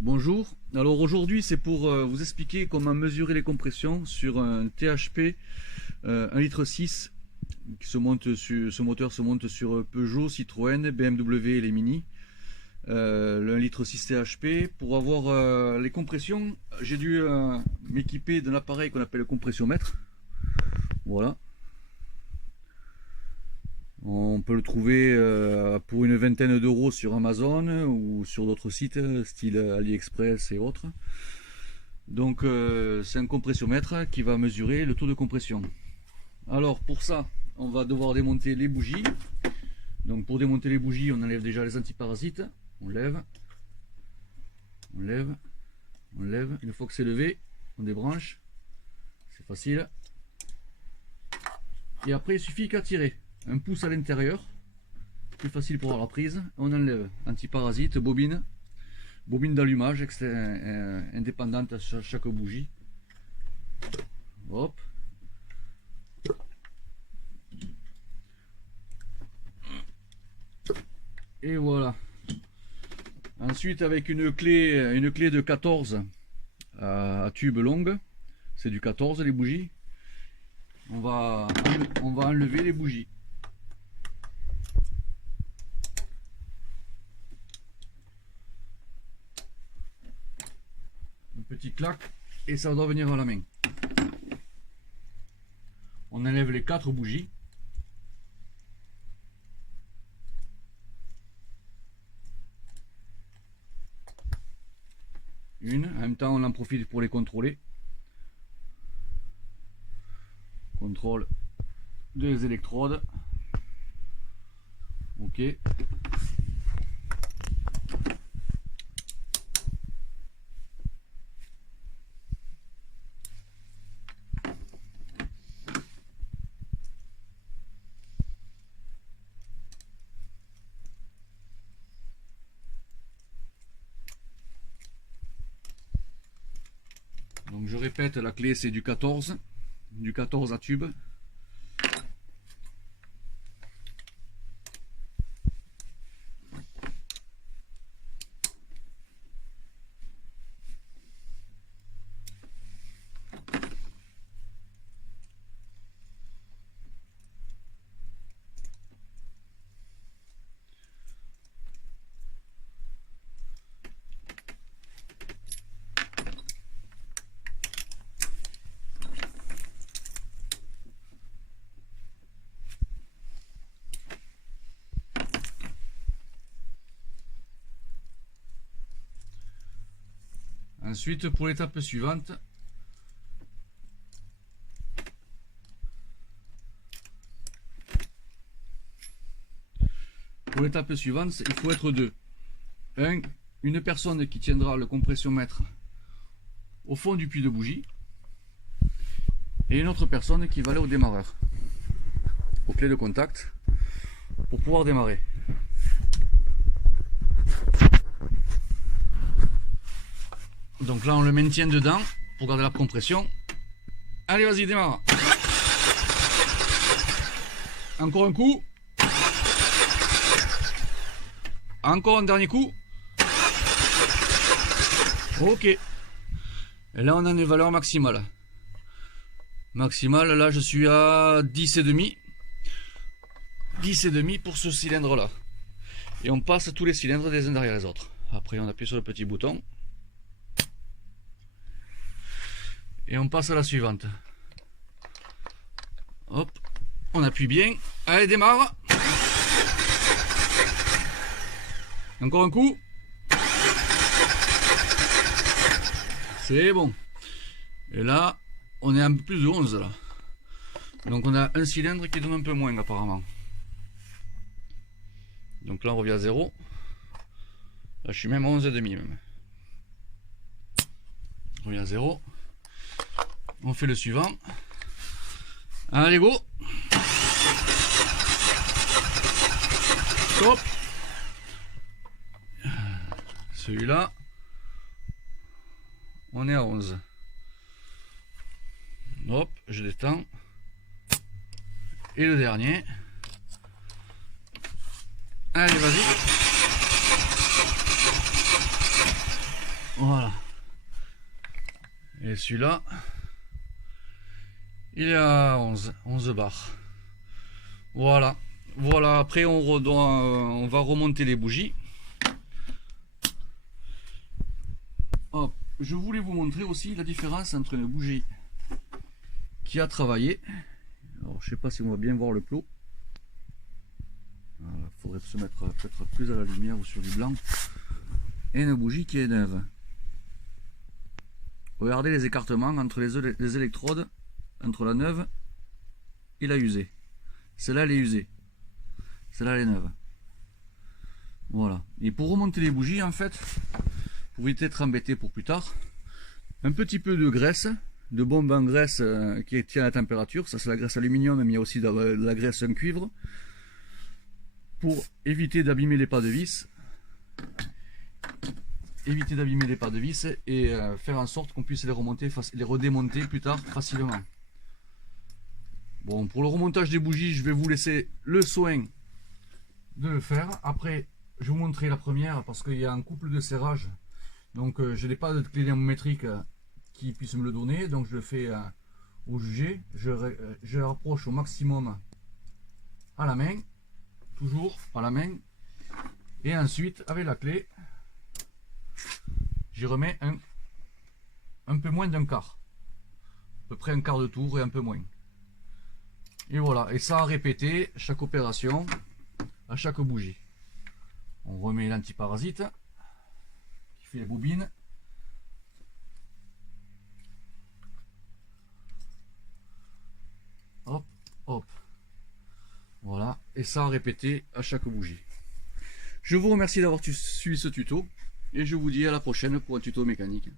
Bonjour, alors aujourd'hui c'est pour vous expliquer comment mesurer les compressions sur un THP 1,6 litre qui se monte sur, ce moteur se monte sur Peugeot, Citroën, BMW et les Mini. Le 1,6 litre THP. Pour avoir les compressions, j'ai dû m'équiper d'un appareil qu'on appelle le compressiomètre. Voilà. On peut le trouver pour une vingtaine d'euros sur Amazon ou sur d'autres sites style AliExpress et autres. Donc c'est un compressiomètre qui va mesurer le taux de compression. Alors pour ça, on va devoir démonter les bougies. Donc pour démonter les bougies, on enlève déjà les antiparasites. On lève, on lève, on lève. Une fois que c'est levé, on débranche. C'est facile. Et après, il suffit qu'à tirer. Un pouce à l'intérieur, plus facile pour avoir la prise. On enlève antiparasite, bobine d'allumage indépendante à chaque bougie. Hop. Et voilà. Ensuite, avec une clé de 14 à tube longue, c'est du 14 les bougies. On va enlever les bougies. Un petit clac et ça doit venir à la main. On enlève les 4 bougies. En même temps on en profite pour les contrôler. Contrôle des électrodes. Ok. Donc je répète, la clé c'est du 14 à tube. Ensuite, pour l'étape suivante, il faut être deux. Une personne qui tiendra le compressiomètre au fond du puits de bougie et une autre personne qui va aller au démarreur, aux clés de contact, pour pouvoir démarrer. Donc là on le maintient dedans pour garder la compression. Allez, vas-y, démarre. Encore un coup. Encore un dernier coup. Ok. Et là on a une valeur maximale. Maximale, là je suis à 10,5. 10,5 pour ce cylindre là. Et on passe tous les cylindres les uns derrière les autres. Après on appuie sur le petit bouton. Et on passe à la suivante. Hop, on appuie bien. Allez, démarre. Encore un coup. C'est bon. Et là, on est un peu plus de 11 là. Donc on a un cylindre qui donne un peu moins apparemment. Donc là on revient à 0. Là je suis même à 11,5 même. On revient à 0. On fait le suivant. Allez, go. Stop. Celui-là, on est à 11. Hop, je détends. Et le dernier. Allez, vas-y. Voilà. Et celui-là, il est à 11 bars. Voilà. Voilà, après on va remonter les bougies. Hop. Je voulais vous montrer aussi la différence entre une bougie qui a travaillé. Alors je sais pas si on va bien voir le plot. Il faudrait se mettre peut-être plus à la lumière ou sur du blanc. Et une bougie qui est neuve. Regardez les écartements entre les électrodes, entre la neuve et la usée. Celle-là elle est usée. Celle-là elle est neuve. Voilà. Et pour remonter les bougies, en fait, pour éviter d'être embêté pour plus tard, un petit peu de graisse, de bombe en graisse qui tient à la température. Ça c'est la graisse aluminium, mais il y a aussi de la graisse en cuivre. Pour éviter d'abîmer les pas de vis. Éviter d'abîmer les pas de vis et faire en sorte qu'on puisse les remonter, les redémonter plus tard facilement. Bon, pour le remontage des bougies, je vais vous laisser le soin de le faire. Après, je vais vous montrer la première parce qu'il y a un couple de serrage. Donc, je n'ai pas de clé thermométrique qui puisse me le donner. Donc, je le fais au jugé. Je rapproche au maximum à la main. Toujours à la main. Et ensuite, avec la clé, j'y remets un peu moins d'un quart. À peu près un quart de tour et un peu moins. Et voilà, et ça à répéter chaque opération, à chaque bougie. On remet l'antiparasite qui fait les bobines. Hop, hop. Voilà, et ça à répéter à chaque bougie. Je vous remercie d'avoir suivi ce tuto et je vous dis à la prochaine pour un tuto mécanique.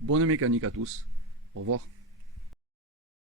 Bonne mécanique à tous. Au revoir.